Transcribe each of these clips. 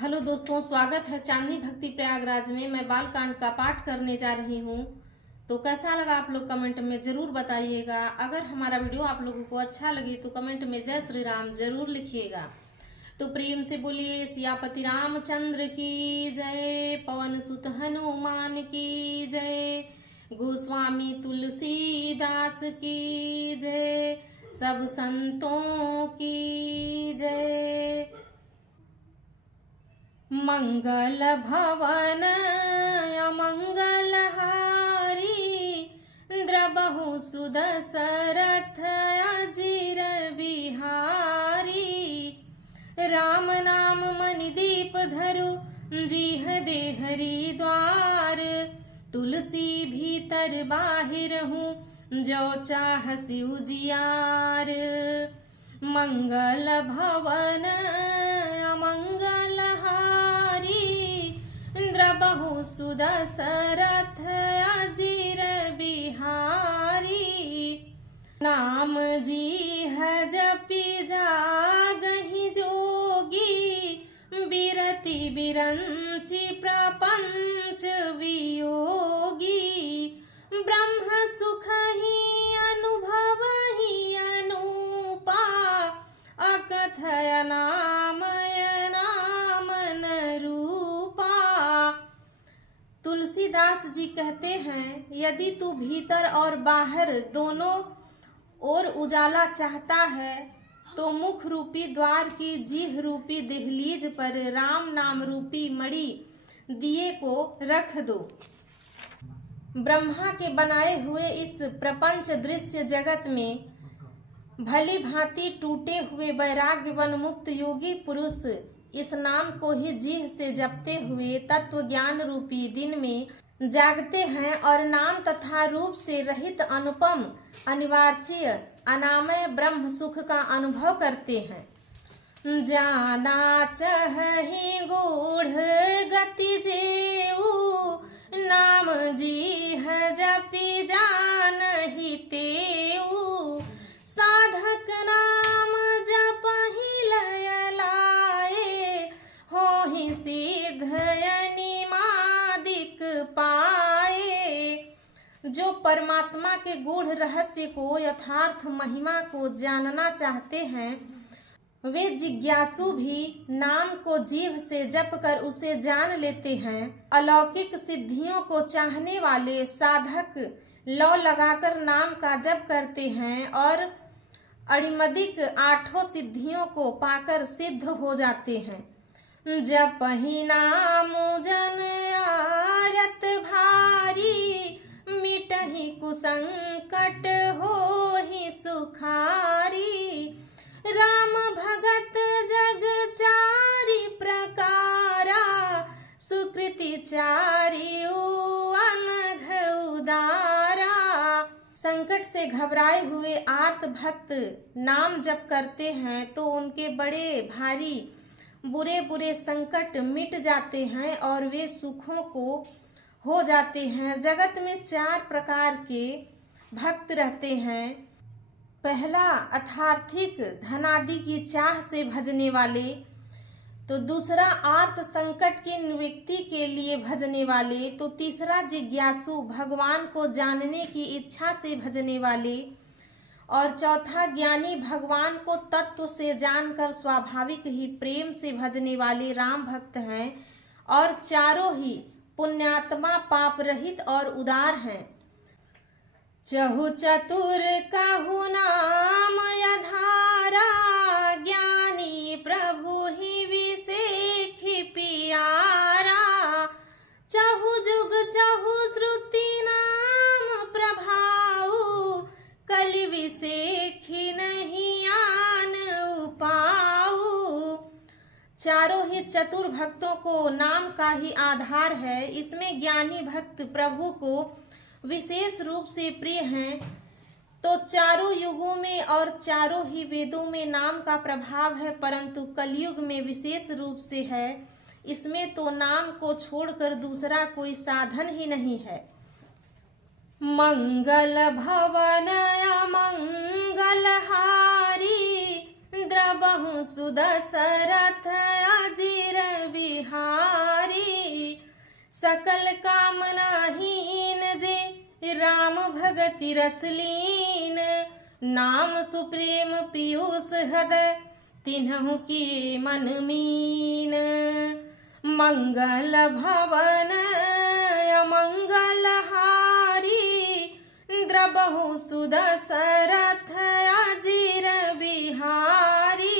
Hello दोस्तों, स्वागत है चांदनी भक्ति प्रयागराज में। मैं बालकांड का पाठ करने जा रही हूँ। तो कैसा लगा आप लोग कमेंट में जरूर बताइएगा। अगर हमारा वीडियो आप लोगों को अच्छा लगे तो कमेंट में जय श्री राम जरूर लिखिएगा। तो प्रेम से बोलिए सियापति रामचंद्र की जय, पवन सुत हनुमान की जय, गोस्वामी तुलसीदास की जय, सब संतों की जय। मंगल भवन अमंगल हारी, द्रबहु सुदशरथ अजीर बिहारी। राम नाम मणि दीप धरु, जीह देहरी द्वार। तुलसी भीतर बाहिर हूँ, जो चाहसि उजियार। मंगल भवन अमंगल हारी, द्रबहु सुदशरथ अजीर बिहारी। नाम जी है जपि जागहि जोगी, बिरति बिरंचि प्रपंच वियोगी। ब्रह्म सुख ही अनुभव ही अनूपा, अकथय नामय नामन रूपा। तुलसीदास जी कहते हैं, यदि तू भीतर और बाहर दोनों ओर उजाला चाहता है तो मुख रूपी द्वार की जीह रूपी दहलीज पर राम नाम रूपी मणि दिए को रख दो। ब्रह्मा के बनाए हुए इस प्रपंच दृश्य जगत में भली भांति टूटे हुए वैराग्यवन मुक्त योगी पुरुष इस नाम को ही जीह से जपते हुए तत्व ज्ञान रूपी दिन में जागते हैं और नाम तथा रूप से रहित अनुपम अनिवार्य अनामय ब्रह्म सुख का अनुभव करते हैं। जाना चहि गूढ़ गति जेऊ, नाम जी है जपि जानहि तेऊ। साधक नाम जपहि लय लाए, होहि सिद्ध अनिमादिक पाए। जो परमात्मा के गूढ़ रहस्य को, यथार्थ महिमा को जानना चाहते हैं, वे जिज्ञासु भी नाम को जीभ से जप कर उसे जान लेते हैं। अलौकिक सिद्धियों को चाहने वाले साधक लौ लगाकर नाम का जप करते हैं और अणिमदिक आठों सिद्धियों को पाकर सिद्ध हो जाते हैं। जपहि नाम जन आरत भारी, मिटहि कुसंकट होहि सुखारी। राम भगत जग चारि प्रकारा, सुकृति चारि अनघ उदारा। संकट से घबराए हुए आर्त भक्त नाम जप करते हैं तो उनके बड़े भारी बुरे बुरे संकट मिट जाते हैं और वे सुखों को हो जाते हैं। जगत में चार प्रकार के भक्त रहते हैं। पहला अर्थार्थिक धनादि की चाह से भजने वाले, तो दूसरा आर्त संकट की निवृत्ति के लिए भजने वाले, तो तीसरा जिज्ञासु भगवान को जानने की इच्छा से भजने वाले, और चौथा ज्ञानी भगवान को तत्व से जानकर स्वाभाविक ही प्रेम से भजने वाले राम भक्त हैं। और चारों ही पुण्यात्मा पाप रहित और उदार हैं। चहु चतुर कहु नाम यधारा, ज्ञानी प्रभु ही विसेखि पियारा। चहु जुग चहु श्रुति नाम प्रभाऊ, कलि विसेखि नहीं आन उपाऊ। चारों ही चतुर भक्तों को नाम का ही आधार है। इसमें ज्ञानी भक्त प्रभु को विशेष रूप से प्रिय हैं। तो चारों युगों में और चारों ही वेदों में नाम का प्रभाव है, परंतु कलयुग में विशेष रूप से है। इसमें तो नाम को छोड़कर दूसरा कोई साधन ही नहीं है। मंगल भवन अमंगल हारी, द्रबहु सुदशरथ अजीर बिहारी। सकल कामनाहीन जे राम भगति रसलीन, नाम सुप्रेम पीयूष हृदय तिन्हु की मन मीन। मंगल भवन अमंगल हारी, द्रबहु सुदशरथ अजीर बिहारी।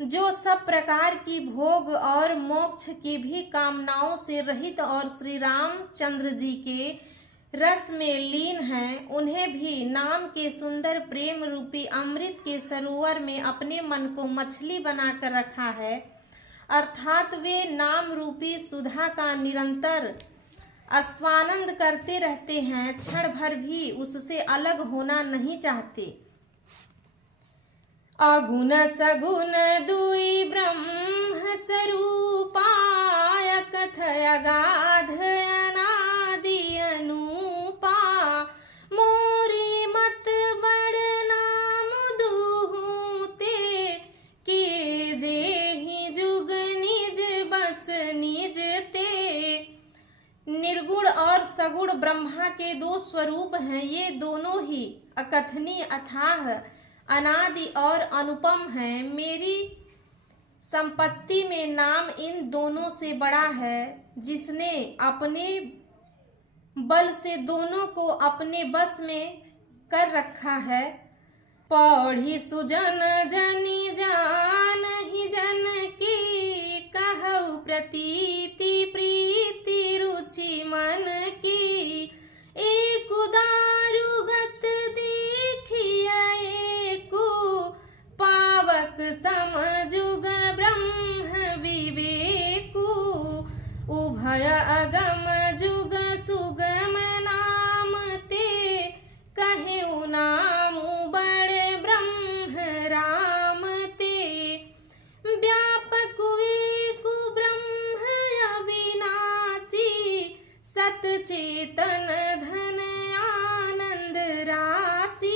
जो सब प्रकार की भोग और मोक्ष की भी कामनाओं से रहित और श्री रामचंद्र जी के रस में लीन हैं, उन्हें भी नाम के सुंदर प्रेम रूपी अमृत के सरोवर में अपने मन को मछली बनाकर रखा है, अर्थात वे नाम रूपी सुधा का निरंतर आस्वानंद करते रहते हैं, क्षण भर भी उससे अलग होना नहीं चाहते। अगुण सगुण दुई ब्रह्म स्वरूपाय, कथय अगाध अनादि अनूपा। मोरी मत बड़ नाम दूहु ते, के जेहि जुग निज बस निज ते। निर्गुण और सगुण ब्रह्मा के दो स्वरूप हैं, ये दोनों ही अकथनीय अथाह अनादि और अनुपम है। मेरी संपत्ति में नाम इन दोनों से बड़ा है, जिसने अपने बल से दोनों को अपने बस में कर रखा है। पढ़ी सुजन जनि जानहि जन की, कहु प्रतीति प्रीति रुचि मन की। एक दारुगत पावक समजुग ब्रह्म विवेकु, उभय अगम जुग सुगम नाम ते। कहेउ नाम बड़े ब्रह्म राम ते, व्यापक वेकु ब्रह्म अविनाशी। सत चेतन धन आनंद राशि।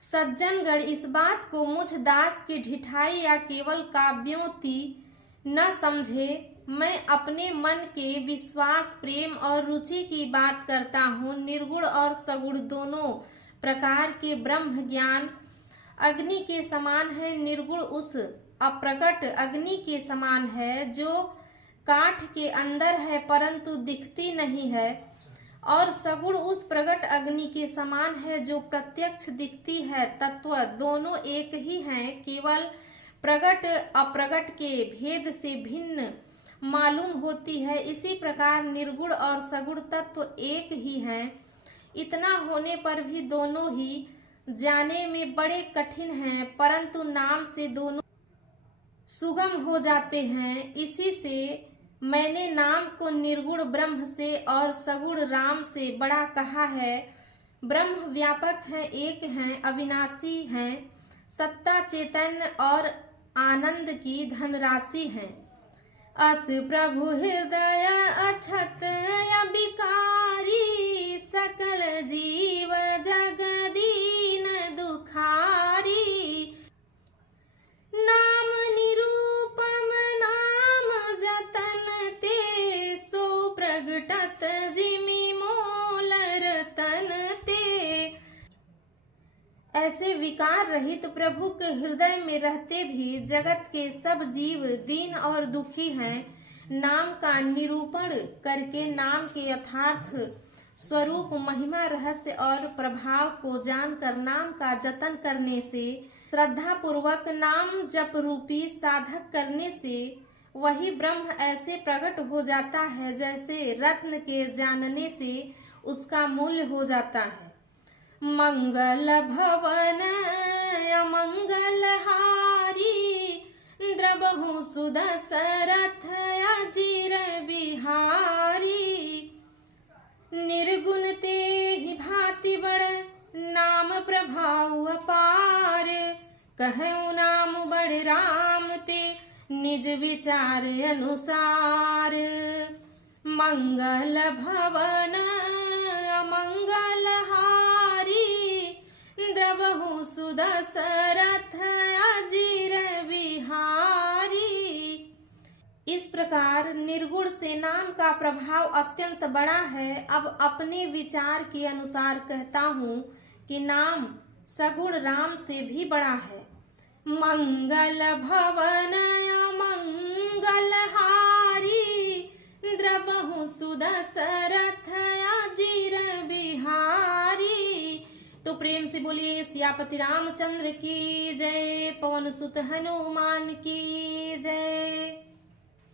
सज्जनगण इस बात को मुझ दास की ढिठाई या केवल काव्योक्ति न समझे। मैं अपने मन के विश्वास, प्रेम और रुचि की बात करता हूँ। निर्गुण और सगुण दोनों प्रकार के ब्रह्म ज्ञान अग्नि के समान है। निर्गुण उस अप्रकट अग्नि के समान है जो काठ के अंदर है परंतु दिखती नहीं है, और सगुण उस प्रकट अग्नि के समान है जो प्रत्यक्ष दिखती है। तत्व दोनों एक ही हैं, केवल प्रकट अप्रकट के भेद से भिन्न मालूम होती है। इसी प्रकार निर्गुण और सगुण तत्व एक ही हैं। इतना होने पर भी दोनों ही जाने में बड़े कठिन हैं, परंतु नाम से दोनों सुगम हो जाते हैं। इसी से मैंने नाम को निर्गुण ब्रह्म से और सगुण राम से बड़ा कहा है। ब्रह्म व्यापक है, एक हैं, अविनाशी हैं, सत्ता चैतन्य और आनंद की धनराशि हैं। अस प्रभु हृदय अछत विकारी, सकल जीव जगदीन दुखारी। नाम निरूपम नाम जतन ते, सो प्रगटत जिमि मोल रतन ते। ऐसे विकार रहित प्रभु के हृदय में रहते भी जगत के सब जीव दीन और दुखी हैं। नाम का निरूपण करके नाम के यथार्थ स्वरूप, महिमा, रहस्य और प्रभाव को जानकर नाम का जतन करने से, श्रद्धा पूर्वक नाम जप रूपी साधक करने से वही ब्रह्म ऐसे प्रकट हो जाता है जैसे रत्न के जानने से उसका मूल्य हो जाता है। मंगल भवन अमंगल हारी, द्रबहु सुदशरथ अजीर बिहारी। निर्गुण ते ही भांति बड़ नाम प्रभाव अपार, कहूँ नाम बड़ राम ते निज विचार अनुसार। मंगल भवन अमंगल हारी, द्रबहु सुदशरथ अजीर बिहारी। इस प्रकार निर्गुण से नाम का प्रभाव अत्यंत बड़ा है। अब अपने विचार के अनुसार कहता हूँ कि नाम सगुण राम से भी बड़ा है। मंगल भवन मंगल हारी, द्रबहु सुदशरथ अजीर बिहारी। तो प्रेम से बोलिए सियापति रामचंद्र की जय, पवन सुत हनुमान की जय।